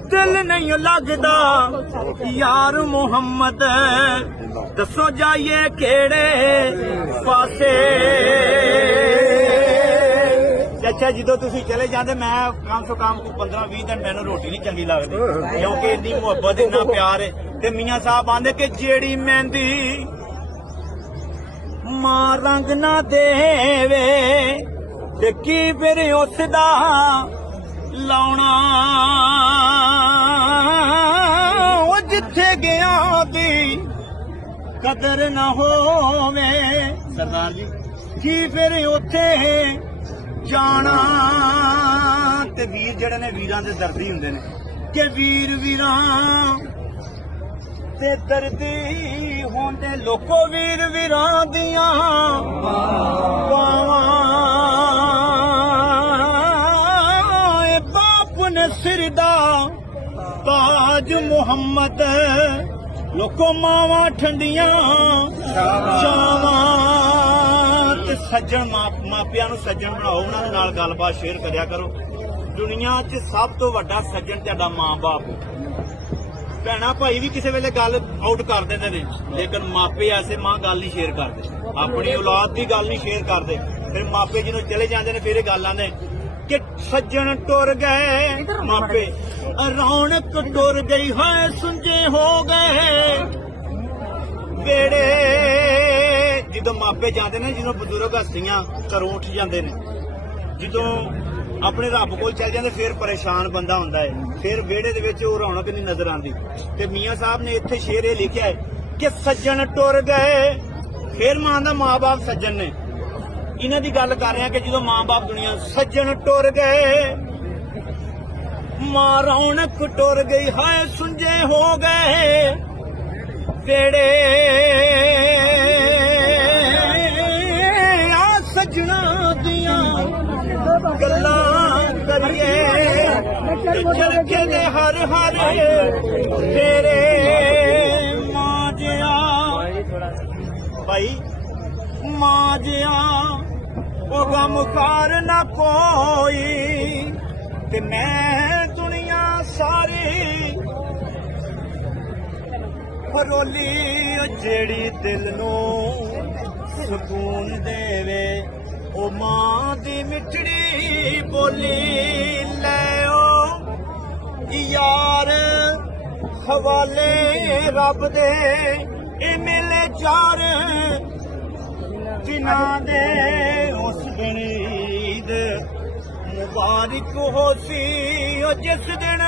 ਦਿਲ ਨਹੀਂ ਲੱਗਦਾ। ਯਾਰ ਮੁਹੰਮਦ, ਦੱਸੋ ਜਾਈਏ ਕਿਹੜੇ ਪਾਸੇ? ਅੱਛਾ ਜਦੋਂ ਤੁਸੀਂ ਚਲੇ ਜਾਂਦੇ, ਮੈਂ ਕਮ ਸੋ ਕਮ 15 20 ਦਿਨ ਮੈਨੂੰ ਰੋਟੀ ਨਹੀਂ ਚੰਗੀ ਲੱਗਦੀ, ਕਿਉਂਕਿ ਇੰਨੀ ਮੁਹੱਬਤ, ਇੰਨਾ ਪਿਆਰ ਹੈ। ਤੇ ਮੀਆਂ ਸਾਹਿਬ ਆਂਦੇ ਕਿ ਜਿਹੜੀ ਮਹਿੰਦੀ ਮਾਂ ਰੰਗ ਨਾ ਦੇਵੇ, ਤੇ ਕੀ ਫਿਰ ਉਸ ਦਾ ਜਿੱਥੇ ਗਿਆ ਦੀ ਕਦਰ ਨਾ ਹੋਵੇ। ਸਰਦਾਰ ਜੀ। ਕੀ ਫਿਰ ਉੱਥੇ ਜਾਣਾ ਤੇ ਵੀਰ ਜਿਹੜੇ ਨੇ ਵੀਰਾਂ ਦੇ ਦਰਦੀ ਹੁੰਦੇ ਨੇ। ਕਿ ਵੀਰ ਵੀਰਾਂ ਤੇ ਦਰਦੀ ਹੁੰਦੇ। ਲੋਕੋ ਵੀਰ ਵੀਰਾਂ ਦੀਆਂ ਬਾਵਾਂ ਬਾਪ ਨੇ ਸਿਰ ਦਾ ਤਾਜ ਮੁਹੰਮਦ। ਲੋਕੋ ਮਾਵਾਂ ਠੰਡੀਆਂ, ਚਾਵਾਂ ਤੇ ਸੱਜਣ ਮਾਪਿਆਂ ਨੂੰ ਸੱਜਣ ਬਣਾਓ, ਉਹਨਾਂ ਦੇ ਨਾਲ ਗੱਲਬਾਤ ਸ਼ੇਅਰ ਕਰਿਆ ਕਰੋ। ਦੁਨੀਆ 'ਚ ਸਭ ਤੋਂ ਵੱਡਾ ਸੱਜਣ ਤੁਹਾਡਾ ਮਾਂ-ਬਾਪ। ਭੈਣਾ, ਭਾਈ ਵੀ ਕਿਸੇ ਵੇਲੇ ਗੱਲ ਆਊਟ ਕਰ ਦਿੰਦੇ ਨੇ, ਲੇਕਿਨ ਮਾਪੇ ਐਸੇ ਮਾਂ ਗੱਲ ਨਹੀਂ ਸ਼ੇਅਰ ਕਰਦੇ। ਆਪਣੀ ਔਲਾਦ ਦੀ ਗੱਲ ਨਹੀਂ ਸ਼ੇਅਰ ਕਰਦੇ। ਫਿਰ ਮਾਪੇ ਜਦੋਂ ਚਲੇ ਜਾਂਦੇ ਨੇ, ਫਿਰ ਇਹ ਗੱਲ ਆਂਦੇ ਕਿ ਸੱਜਣ ਟੁਰ ਗਏ। ਮਾਪੇ ਰੌਣਕ ਟੁਰ ਗਈ ਹੈ ਸੁੰਝੇ ਹੋ ਗਏ। ਵੇੜੇ ਜਦੋਂ ਮਾਪੇ ਜਾਂਦੇ ਨੇ ਜਦੋਂ ਬਜ਼ੁਰਗ ਹਸਤੀਆਂ ਘਰੋਂ ਉੱਠ ਜਾਂਦੇ ਨੇ ਜਦੋਂ ਆਪਣੇ ਰੱਬ ਕੋਲ ਚੱਲ ਜਾਂਦੇ ਫਿਰ ਪਰੇਸ਼ਾਨ ਬੰਦਾ ਹੁੰਦਾ ਹੈ ਫਿਰ ਵਿਹੜੇ ਦੇ ਵਿੱਚ ਉਹ ਰੌਣਕ ਨਹੀਂ ਨਜ਼ਰ ਆਉਂਦੀ। ਤੇ ਮੀਆਂ ਸਾਹਿਬ ਨੇ ਇੱਥੇ ਸ਼ੇਰ ਇਹ ਲਿਖਿਆ ਹੈ ਕਿ ਸੱਜਣ ਟੁਰ ਗਏ। ਫਿਰ ਮਾਂ ਦਾ ਮਾਂ-ਬਾਪ ਸੱਜਣ ਨੇ। ਇਹਨਾਂ ਦੀ ਗੱਲ ਕਰ ਰਿਹਾ ਕਿ ਜਦੋਂ ਮਾਂ-ਬਾਪ ਦੁਨੀਆ ਸੱਜਣ ਟੁਰ ਗਏ, ਮਾਂ ਰੌਣਕ ਟੁਰ ਗਈ, ਹਾਏ ਸੁੰਝੇ ਹੋ ਗਏ ਵੇੜੇ ਆ ਸੱਜਣਾ ਦੀਆਂ ਗੱਲਾਂ ਕਰੀਏ ਚਰਕੇ ਦੇ ਹਰ ਹਰ ਤੇਰੇ ਮਾਂ ਜਿਆ ਭਾਈ, ਮਾਜਿਆ ਉਹ ਗਮ ਨਾ ਕੋਈ ਤੇ ਮੈਂ ਦੁਨੀਆ ਸਾਰੀ ਫਰੋਲੀ ਜਿਹੜੀ ਦਿਲ ਨੂੰ ਸਕੂਨ ਦੇਵੇ, ਉਹ ਮਾਂ ਦੀ ਮਿੱਠੜੀ ਬੋਲੀ ਲੈ ਓ। ਯਾਰ, ਹਵਾਲੇ ਰੱਬ ਦੇ, ਇਹ ਮਿਲੇ ਚਾਰ ਜਿਨ੍ਹਾਂ ਦੇ ਉਸ ਦਿਨ ਈਦ ਮੁਬਾਰਕ ਉਹ ਜਿਸ ਦਿਨ